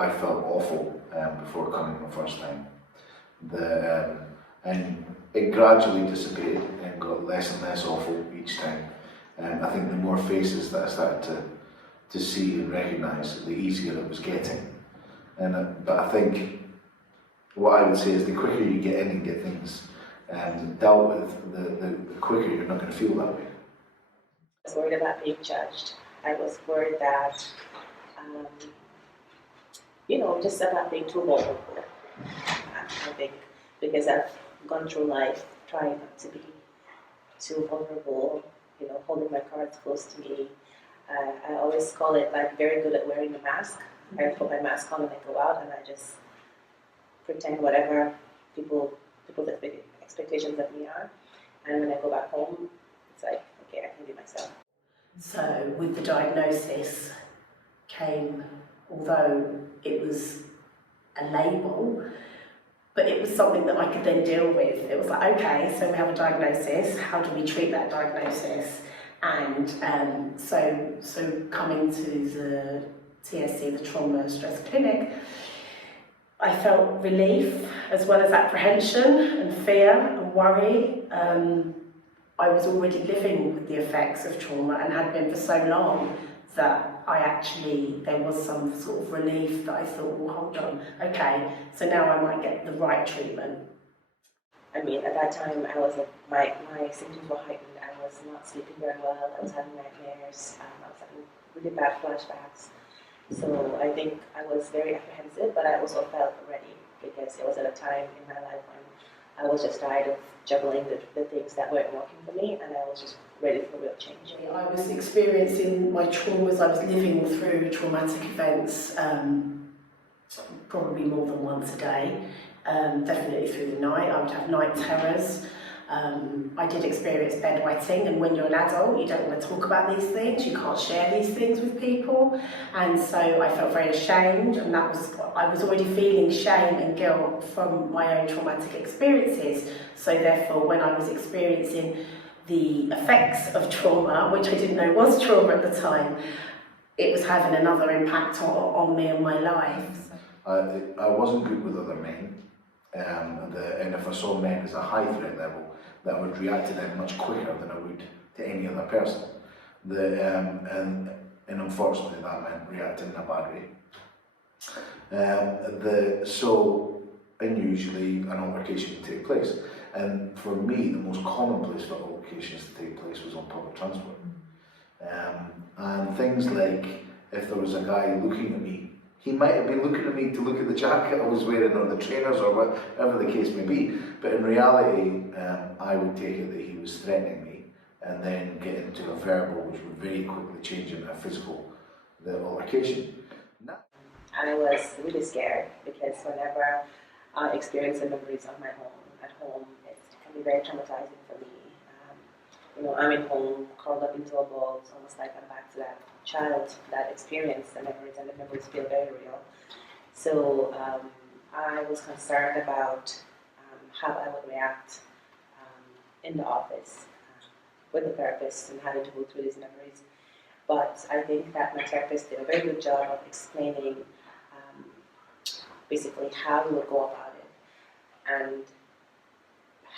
I felt awful before coming the first time. And it gradually dissipated and got less and less awful each time. I think the more faces that I started to see and recognise, the easier it was getting. But I think what I would say is the quicker you get in and get things dealt with, the quicker you're not going to feel that way. I was worried about being judged. I was worried that, just about being too vulnerable. I think because I've gone through life trying not to be too vulnerable, holding my cards close to me. I always call it like very good at wearing a mask. I put my mask on when I go out and I just pretend whatever people's expectations of me are. And when I go back home, it's like, okay, I can be myself. So with the diagnosis came, although it was a label, but it was something that I could then deal with. It was like, okay, so we have a diagnosis, how do we treat that diagnosis? And so coming to the TSC, the Trauma Stress Clinic, I felt relief as well as apprehension and fear and worry. I was already living with the effects of trauma and had been for so long that there was some sort of relief that I thought, well, hold on, okay, so now I might get the right treatment. I mean, at that time, my symptoms were heightened. I was not sleeping very well. I was having nightmares. I was having really bad flashbacks. So I think I was very apprehensive, but I also felt ready because it was at a time in my life when I was just tired of juggling the things that weren't working for me, and I was just ready for real change. I was experiencing my traumas. I was living through traumatic events probably more than once a day. Definitely through the night. I would have night terrors. I did experience bedwetting, and when you're an adult, you don't want to talk about these things. You can't share these things with people, and so I felt very ashamed. And I was already feeling shame and guilt from my own traumatic experiences. So therefore, when I was experiencing the effects of trauma, which I didn't know was trauma at the time, it was having another impact on me and my life. I wasn't good with other men. And if I saw men as a high threat level, that I would react to them much quicker than I would to any other person. And unfortunately that meant reacting in a bad way. So unusually an altercation would take place. And for me, the most common place for altercations to take place was on public transport. And things like, if there was a guy looking at me, he might have been looking at me to look at the jacket I was wearing or the trainers or whatever the case may be, but in reality I would take it that he was threatening me and then get into a verbal which would very quickly change into a physical altercation. I was really scared because whenever I experience the memories of my home, at home, it can be very traumatizing for me. I'm at home, curled up into a ball, it's almost like I'm back to that child that experienced the memories, and the memories feel very real. So I was concerned about how I would react in the office with the therapist and having to go through these memories. But I think that my therapist did a very good job of explaining basically how we would go about it, and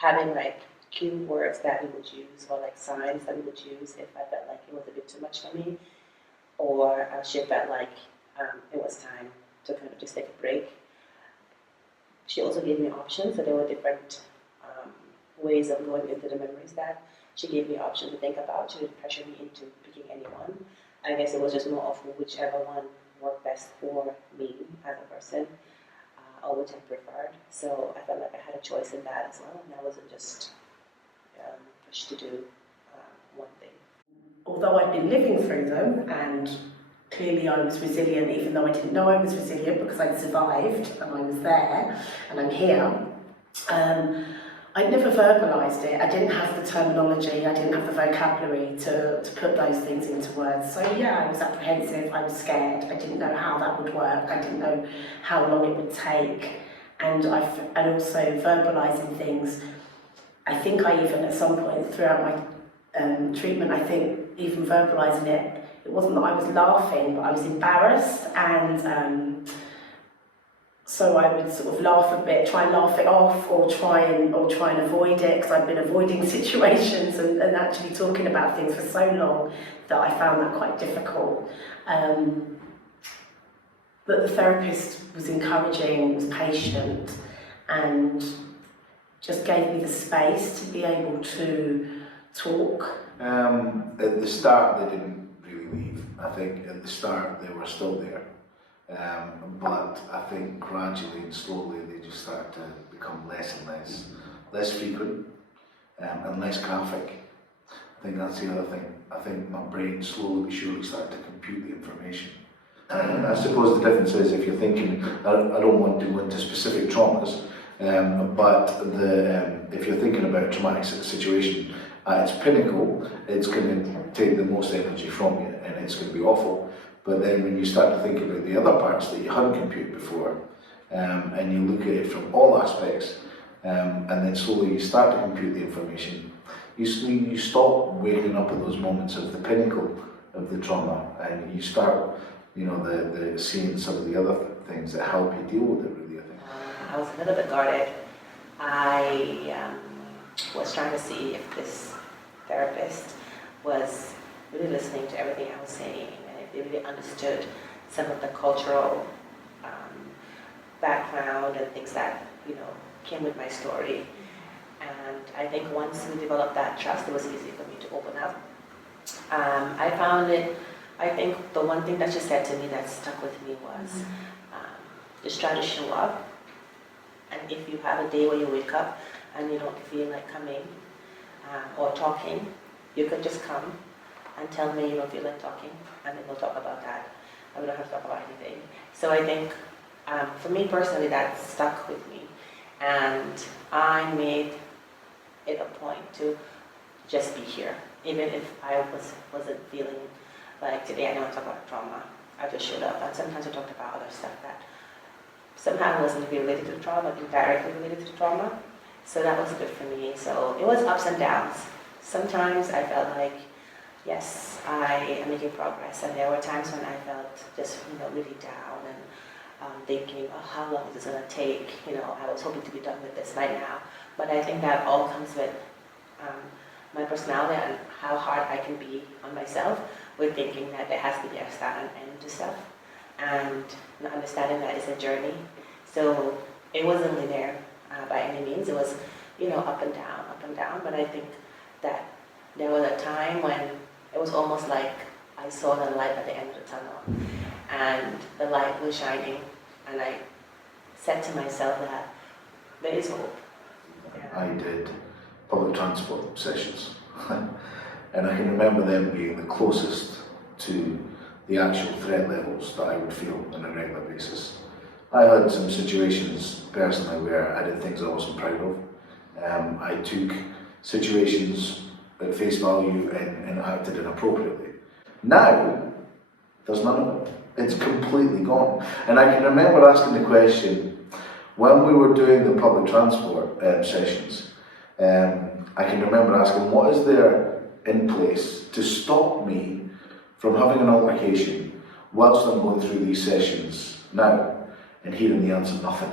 having like cue words that we would use, or like signs that we would use if I felt like it was a bit too much for me, or she felt like it was time to kind of just take a break. She also gave me options, so there were different ways of going into the memories that she gave me options to think about. She didn't pressure me into picking any one. I guess it was just more of whichever one worked best for me as a person, or which I preferred. So I felt like I had a choice in that as well, and I wasn't just pushed to do one thing. Although I'd been living through them, and clearly I was resilient, even though I didn't know I was resilient because I'd survived and I was there and I'm here, I'd never verbalised it. I didn't have the terminology, I didn't have the vocabulary to put those things into words. So yeah, I was apprehensive, I was scared, I didn't know how that would work, I didn't know how long it would take, and also verbalising things. I think I even at some point throughout my treatment, I think even verbalising it, it wasn't that I was laughing, but I was embarrassed, and So I would sort of laugh a bit, try and laugh it off, or try and avoid it, because I've been avoiding situations and actually talking about things for so long that I found that quite difficult. But the therapist was encouraging, was patient, and just gave me the space to be able to talk. At the start, they didn't really leave. I think at the start they were still there. But I think gradually and slowly they just started to become less and less frequent, and less graphic. I think that's the other thing. I think my brain slowly but surely started to compute the information. I suppose the difference is if you're thinking, I don't want to go into specific traumas, but if you're thinking about a traumatic situation at its pinnacle, it's going to take the most energy from you and it's going to be awful. But then when you start to think about the other parts that you hadn't computed before, and you look at it from all aspects, and then slowly you start to compute the information, you stop waking up at those moments of the pinnacle of the trauma, and you start, the seeing some of the other things that help you deal with it, really, I think. I was a little bit guarded. I was trying to see if this therapist was really listening to everything I was saying, and if they really understood some of the cultural background and things that, came with my story. And I think once we developed that trust, it was easy for me to open up. I think the one thing that she said to me that stuck with me was, just try to show up. And if you have a day where you wake up and you don't feel like coming or talking, you could just come and tell me you don't feel like talking, and then we'll talk about that. And we don't have to talk about anything. So I think, for me personally, that stuck with me. And I made it a point to just be here. Even if I wasn't feeling like today I don't want to talk about trauma, I just showed up. And sometimes we talked about other stuff that somehow wasn't really related to the trauma, indirectly related to the trauma. So that was good for me. So it was ups and downs. Sometimes I felt like, yes, I am making progress. And there were times when I felt just, really down and thinking, how long is this going to take? I was hoping to be done with this by now. But I think that all comes with my personality and how hard I can be on myself with thinking that there has to be a start and end to stuff. And understanding that it's a journey. So it wasn't linear by any means. It was, up and down. But I think that there was a time when it was almost like I saw the light at the end of the tunnel. And the light was shining. And I said to myself that there is hope. Yeah. I did public transport sessions. And I can remember them being the closest to the actual threat levels that I would feel on a regular basis. I had some situations personally where I did things I wasn't proud of. I took situations at face value and acted inappropriately. Now, there's none of it. It's completely gone. And I can remember asking the question, when we were doing the public transport sessions, I can remember asking, what is there in place to stop me from having an altercation whilst I'm going through these sessions now, and hearing the answer, nothing.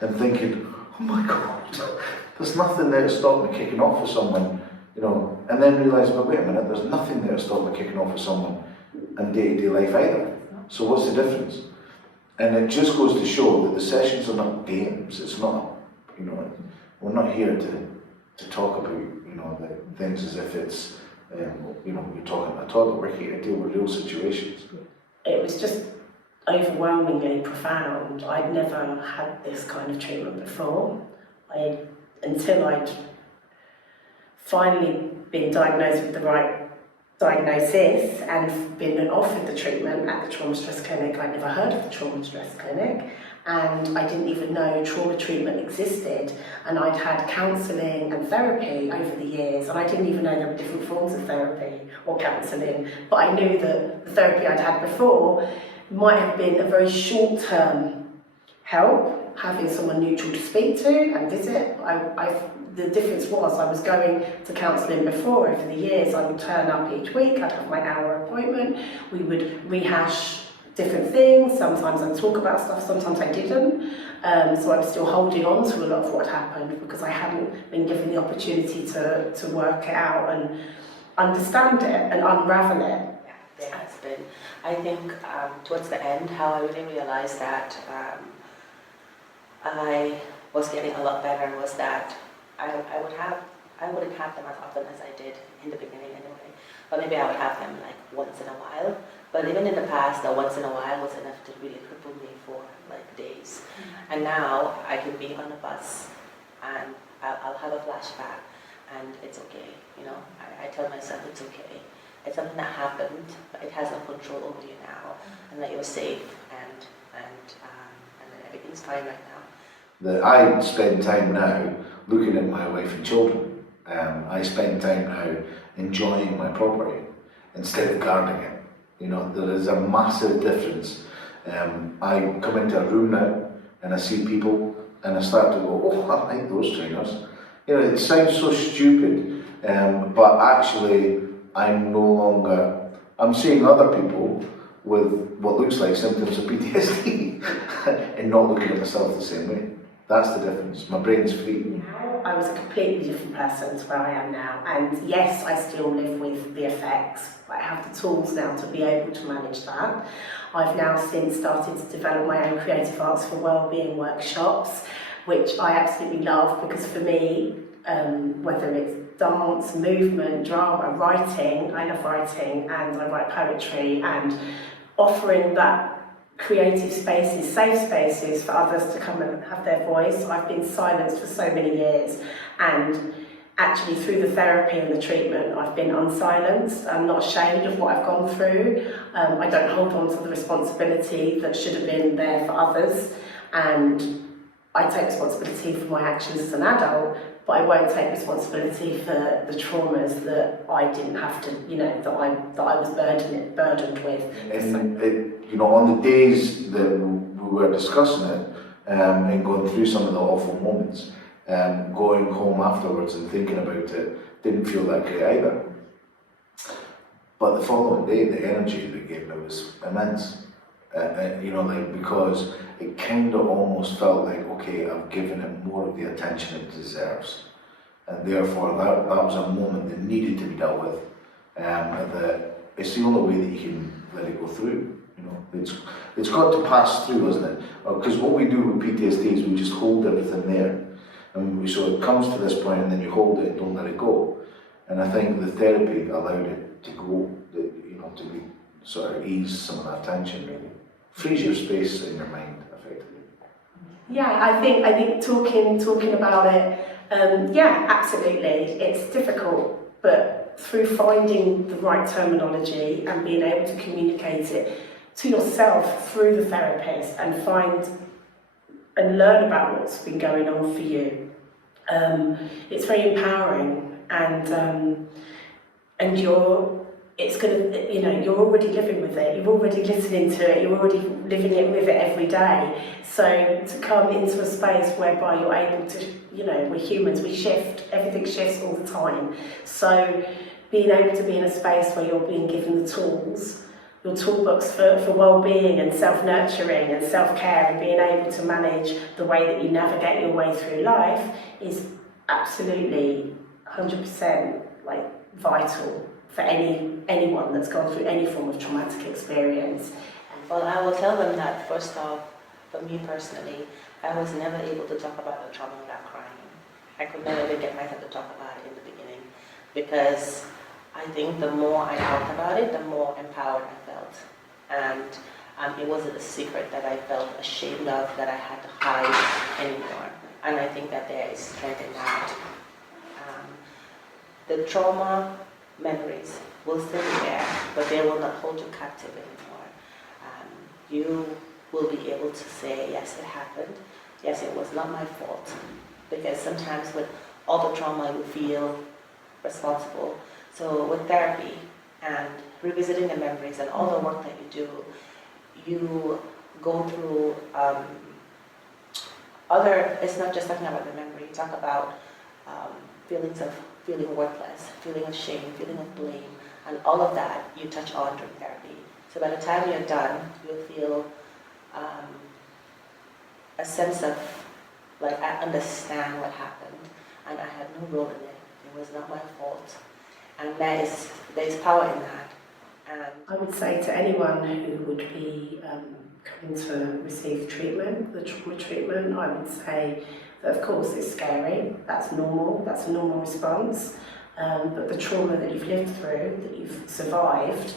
And thinking, oh my God, there's nothing there to stop me kicking off with someone, and then realise, but wait a minute, there's nothing there to stop me kicking off with someone in day-to-day life either. So what's the difference? And it just goes to show that the sessions are not games. It's not, we're not here to talk about, the things as if it's, you're talking about a toilet. We're here to deal with real situations. It was just overwhelmingly profound. I'd never had this kind of treatment before. Until I'd finally been diagnosed with the right diagnosis and been offered the treatment at the trauma stress clinic. I'd never heard of the trauma stress clinic, and I didn't even know trauma treatment existed. And I'd had counselling and therapy over the years, and I didn't even know there were different forms of therapy or counselling. But I knew that the therapy I'd had before might have been a very short-term help, having someone neutral to speak to and visit. The difference was I was going to counselling before over the years. I would turn up each week, I'd have my hour appointment, we would rehash different things. Sometimes I talk about stuff, sometimes I didn't. So I'm still holding on to a lot of what happened because I hadn't been given the opportunity to work it out and understand it and unravel it. Yeah, there has been. I think towards the end, how I really realized that I was getting a lot better was that I wouldn't have them as often as I did in the beginning anyway. But maybe I would have them like once in a while. But even in the past, the once in a while was enough to really cripple me for like days. Mm-hmm. And now I can be on a bus and I'll have a flashback and it's okay. You know, I tell myself it's okay. It's something that happened, but it has no control over you now, and that you're safe and everything's fine right now. That I spend time now looking at my wife and children. I spend time now enjoying my property instead of guarding it. You know, there is a massive difference. I come into a room now and I see people and I start to go, oh, I like those trainers. You know, it sounds so stupid, but actually I'm seeing other people with what looks like symptoms of PTSD and not looking at myself the same way. That's the difference. My brain's free. I was a completely different person to where I am now, and yes, I still live with the effects. I have the tools now to be able to manage that. I've now since started to develop my own creative arts for wellbeing workshops, which I absolutely love because for me, whether it's dance, movement, drama, writing, I love writing and I write poetry, and offering that creative spaces, safe spaces for others to come and have their voice. I've been silenced for so many years, and actually through the therapy and the treatment I've been unsilenced. I'm not ashamed of what I've gone through. I don't hold on to the responsibility that should have been there for others, and I take responsibility for my actions as an adult, but I won't take responsibility for the traumas that I didn't have to, you know, that I was burdened with. And you know, on the days that we were discussing it and going through some of the awful moments, going home afterwards and thinking about it didn't feel that great either. But the following day, the energy that gave me was immense. You know, like, because it kind of almost felt like, okay, I've given it more of the attention it deserves, and therefore that was a moment that needed to be dealt with. That it's the only way that you can let it go through. You know, it's got to pass through, isn't it? Because what we do with PTSD is we just hold everything there, and so it comes to this point, and then you hold it and don't let it go. And I think the therapy allowed it to go, you know, to be sort of ease some of that tension, really. Frees your space in your mind, effectively. Yeah, I think talking about it, yeah, absolutely. It's difficult, but through finding the right terminology and being able to communicate it to yourself through the therapist and find and learn about what's been going on for you, it's very empowering, and it's going to, you know, you're already living with it, you're already listening to it, you're already living it with it every day. So to come into a space whereby you're able to, you know, we're humans, we shift, everything shifts all the time. So being able to be in a space where you're being given the tools, your toolbox for well-being and self-nurturing and self-care, and being able to manage the way that you navigate your way through life is absolutely 100% like vital for anyone that's gone through any form of traumatic experience. Well, I will tell them that first off, for me personally, I was never able to talk about the trauma without crying. I could never even get myself to talk about it in the beginning, because I think the more I talked about it, the more empowered I felt. And it wasn't a secret that I felt ashamed of, that I had to hide anymore. And I think that there is strength in that. The trauma memories will still be there, but they will not hold you captive anymore. You will be able to say, yes, it happened. Yes, it was not my fault. Because sometimes with all the trauma, you feel responsible. So with therapy and revisiting the memories and all the work that you do, you go through it's not just talking about the memory, you talk about feelings of feeling worthless, feeling of shame, feeling of blame, and all of that you touch on during therapy. So by the time you're done, you'll feel a sense of, like, I understand what happened, and I had no role in it. It was not my fault. And there's power in that. And I would say to anyone who would be coming to receive treatment, the trauma treatment, I would say that of course it's scary, that's normal, that's a normal response, but the trauma that you've lived through, that you've survived,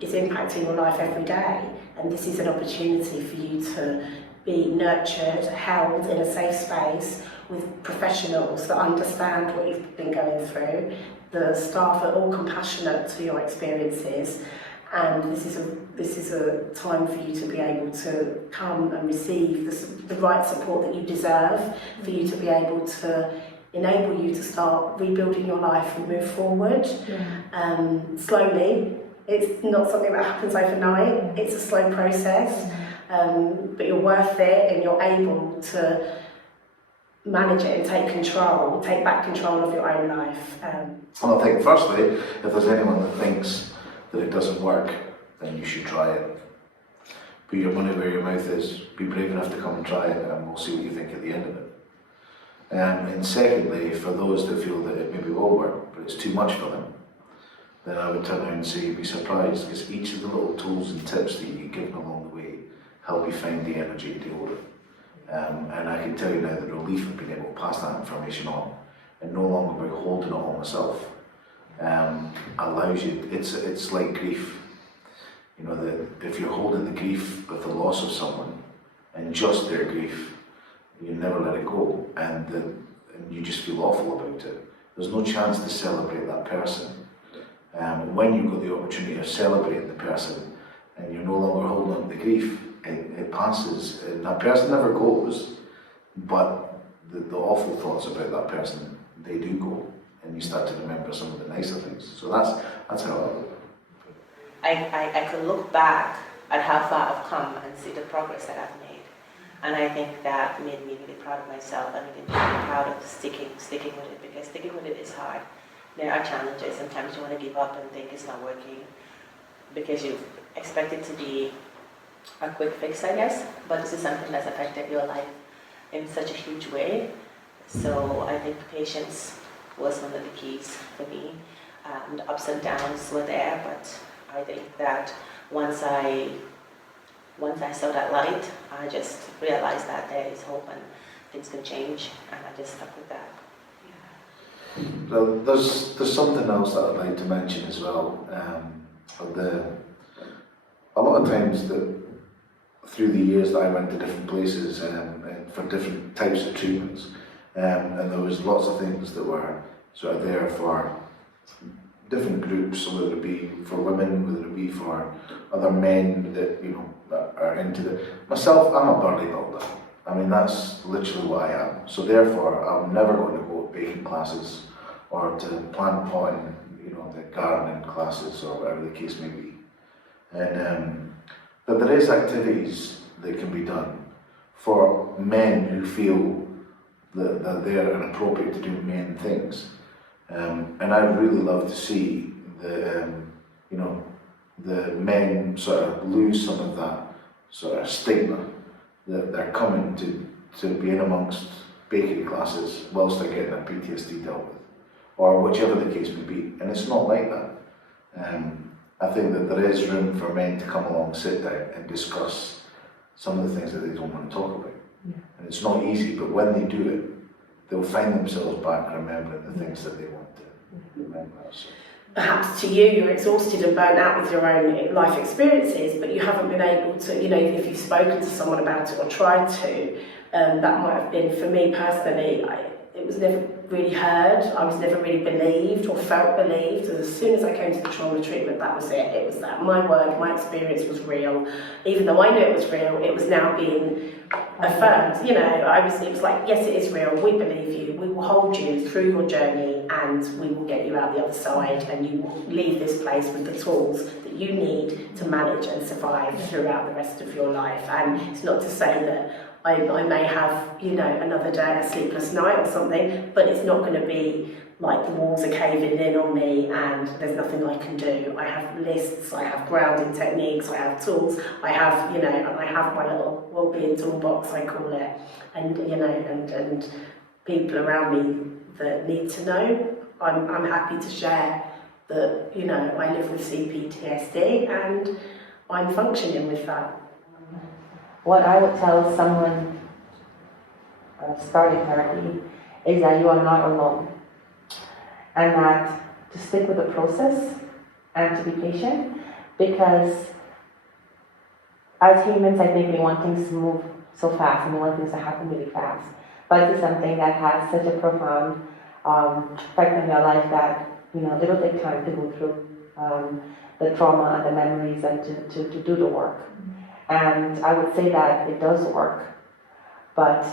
is impacting your life every day, and this is an opportunity for you to be nurtured, held in a safe space with professionals that understand what you've been going through. The staff are all compassionate to your experiences, and this is a time for you to be able to come and receive the right support that you deserve, for you to be able to enable you to start rebuilding your life and move forward. Slowly. It's not something that happens overnight, it's a slow process, but you're worth it, and you're able to manage it and take back control of your own life. Well, I think firstly, if there's anyone that thinks that it doesn't work, then you should try it. Put your money where your mouth is, be brave enough to come and try it, and we'll see what you think at the end of it. And secondly, for those that feel that it maybe will work, but it's too much for them, then I would turn around and say you'd be surprised, because each of the little tools and tips that you get given along the way help you find the energy to deal with it. And I can tell you now that the relief of being able to pass that information on and no longer be holding it on myself allows you, it's like grief. You know, that if you're holding the grief of the loss of someone and just their grief, you never let it go, and you just feel awful about it. There's no chance to celebrate that person. When you've got the opportunity of celebrating the person and you're no longer holding on to the grief, it passes, and that person never goes, but the awful thoughts about that person, they do go, and you start to remember some of the nicer things. So that's how I would. I could look back at how far I've come and see the progress that I've made. And I think that made me really proud of myself, and really proud of sticking with it, because sticking with it is hard. There are challenges. Sometimes you want to give up and think it's not working because you expect it to be a quick fix, I guess. But this is something that's affected your life in such a huge way. So I think patience was one of the keys for me. The ups and downs were there, but I think that once I saw that light, I just realized that there is hope and things can change, and I just stuck with that. So there's something else that I'd like to mention as well. A lot of times that through the years that I went to different places for different types of treatments, and there was lots of things that were sort of there for different groups, whether it be for women, whether it be for other men that that are into the. Myself, I'm a burly builder. I mean, that's literally what I am. So therefore, I'm never going to go to baking classes or to plant potting, the gardening classes or whatever the case may be. And but there is activities that can be done for men who feel that they're inappropriate to do men things. And I'd really love to see the men sort of lose some of that sort of stigma that they're coming to be in amongst bakery classes whilst they're getting their PTSD dealt with, or whichever the case may be. And it's not like that. I think that there is room for men to come along, sit down and discuss some of the things that they don't want to talk about. Yeah. And it's not easy, but when they do it, they'll find themselves back remembering the things that they want to remember. So. Perhaps to you, you're exhausted and burnt out with your own life experiences, but you haven't been able to, if you've spoken to someone about it or tried to, that might have been, for me personally, it was never really heard, I was never really believed or felt believed. And as soon as I came to the trauma treatment, that was it. It was that my word, my experience was real. Even though I knew it was real, it was now being affirmed. It was like, yes, it is real, we believe you, we will hold you through your journey, and we will get you out the other side, and you will leave this place with the tools that you need to manage and survive throughout the rest of your life. And it's not to say that I may have, you know, another day, a sleepless night or something, but it's not going to be like the walls are caving in on me and there's nothing I can do. I have lists, I have grounding techniques, I have tools, I have, you know, and I have my little wellbeing toolbox, I call it, and, you know, and people around me that need to know, I'm happy to share that, you know, I live with CPTSD and I'm functioning with that. What I would tell someone starting therapy is that you are not alone, and that to stick with the process and to be patient, because as humans, I think we want things to move so fast and we want things to happen really fast. But it's something that has such a profound effect on your life that, you know, it'll take time to go through the trauma and the memories and to do the work. And I would say that it does work, but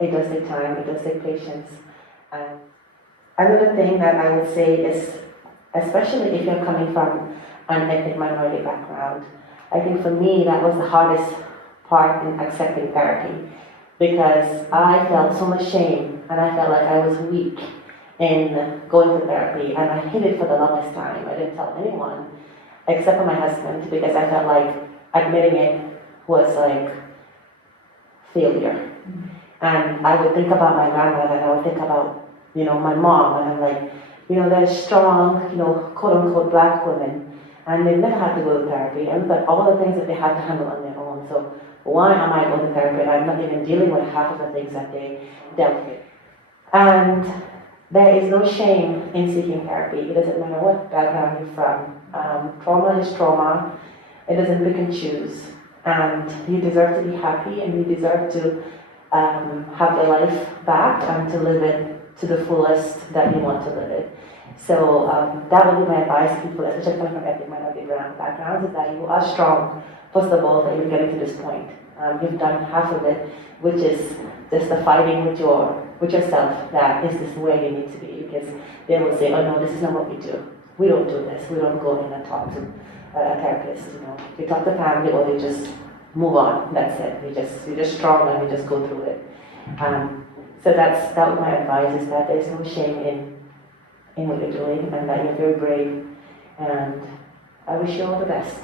it does take time, it does take patience. And another thing that I would say is, especially if you're coming from an ethnic minority background, I think for me that was the hardest part in accepting therapy, because I felt so much shame and I felt like I was weak in going to therapy, and I hid it for the longest time. I didn't tell anyone except for my husband, because I felt like admitting it was like failure. And I would think about my grandmother, and I would think about, you know, my mom, and I'm like, you know, they're strong, you know, quote unquote black women, and they never had to go to therapy, and but all the things that they had to handle on their own. So why am I going to therapy and I'm not even dealing with half of the things that they dealt with? And there is no shame in seeking therapy. It doesn't matter what background you're from. Trauma is trauma. It doesn't pick and choose. And you deserve to be happy, and you deserve to have your life back and to live it to the fullest that you want to live it. So that would be my advice to people, especially coming from ethnic minority backgrounds, is that you are strong, first of all, that you're getting to this point. You've done half of it, which is just the fighting with yourself, that is this where you need to be, because they will say, oh no, this is not what we do. We don't do this. We don't go in and talk to a therapist, you know. You talk to family, or you just move on. That's it. You're just strong and you just go through it. So that was my advice, is that there's no shame in what you're doing, and that you're very brave. And I wish you all the best.